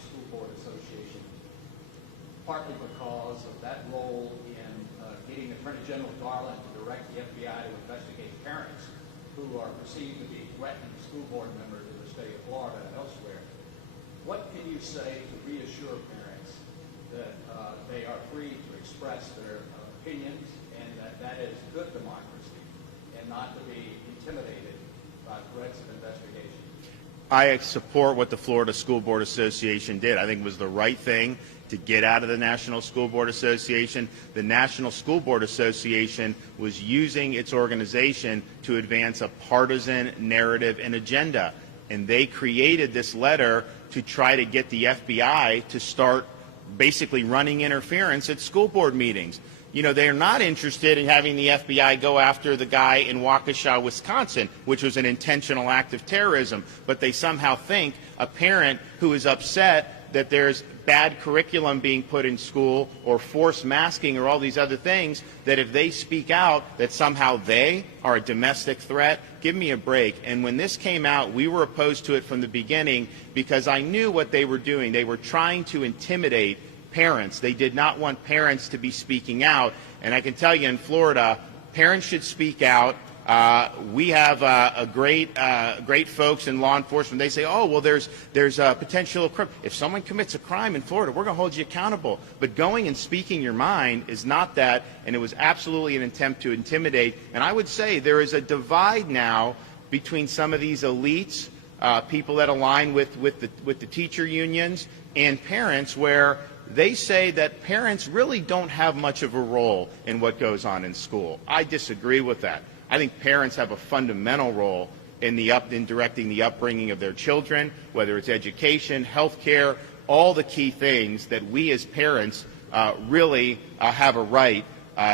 School Board Association, partly because of that role in getting Attorney General Garland to direct the FBI to investigate parents who are perceived to be threatening school board members in the state of Florida and elsewhere. What can you say to reassure parents that they are free to express their opinions and that that is good democracy and not to be intimidated by threats of investigation? I support what the Florida School Board Association did. I think it was the right thing to get out of the National School Board Association. The National School Board Association was using its organization to advance a partisan narrative and agenda. And they created this letter to try to get the FBI to start basically running interference at school board meetings. You know, they're not interested in having the FBI go after the guy in Waukesha, Wisconsin, which was an intentional act of terrorism. But they somehow think a parent who is upset that there's bad curriculum being put in school or forced masking or all these other things, that if they speak out, that somehow they are a domestic threat. Give me a break. And when this came out, we were opposed to it from the beginning because I knew what they were doing. They were trying to intimidate parents. They did not want parents to be speaking out. And I can tell you in Florida, parents should speak out. We have great folks in law enforcement. They say, oh, well, there's a potential crime. If someone commits a crime in Florida, we're going to hold you accountable. But going and speaking your mind is not that, and it was absolutely an attempt to intimidate. And I would say there is a divide now between some of these elites, people that align with the teacher unions, and parents, where they say that parents really don't have much of a role in what goes on in school. I disagree with that. I think parents have a fundamental role in directing the upbringing of their children, whether it's education, health care, all the key things that we as parents really have a right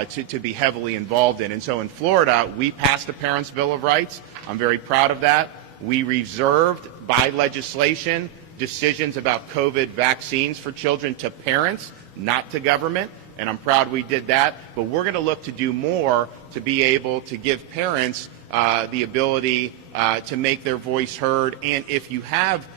to be heavily involved in. And so in Florida, we passed the Parents' Bill of Rights. I'm very proud of that. We reserved by legislation decisions about COVID vaccines for children to parents, not to government. And I'm proud we did that. But we're going to look to do more to be able to give parents the ability to make their voice heard. And if you have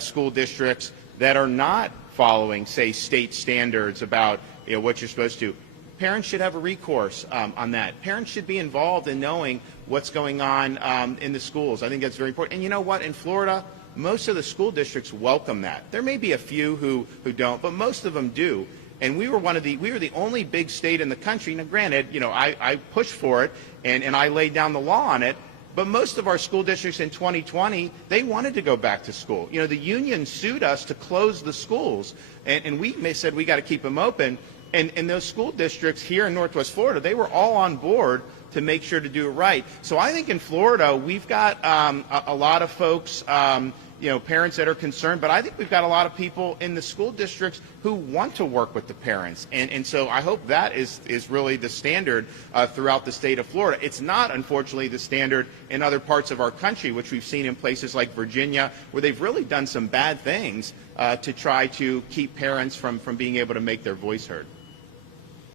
school districts that are not following, say, state standards about what you're supposed to, parents should have a recourse on that. Parents should be involved in knowing what's going on in the schools. I think that's very important. And you know what? In Florida, most of the school districts welcome that. There may be a few who don't, but most of them do. And we were the only big state in the country. Now, granted, I pushed for it and I laid down the law on it. But most of our school districts in 2020, they wanted to go back to school. The union sued us to close the schools, and we said we got to keep them open. And those school districts here in Northwest Florida, they were all on board to make sure to do it right. So I think in Florida, we've got a lot of folks, parents that are concerned, but I think we've got a lot of people in the school districts who want to work with the parents. And so I hope that is really the standard throughout the state of Florida. It's not, unfortunately, the standard in other parts of our country, which we've seen in places like Virginia, where they've really done some bad things to try to keep parents from being able to make their voice heard.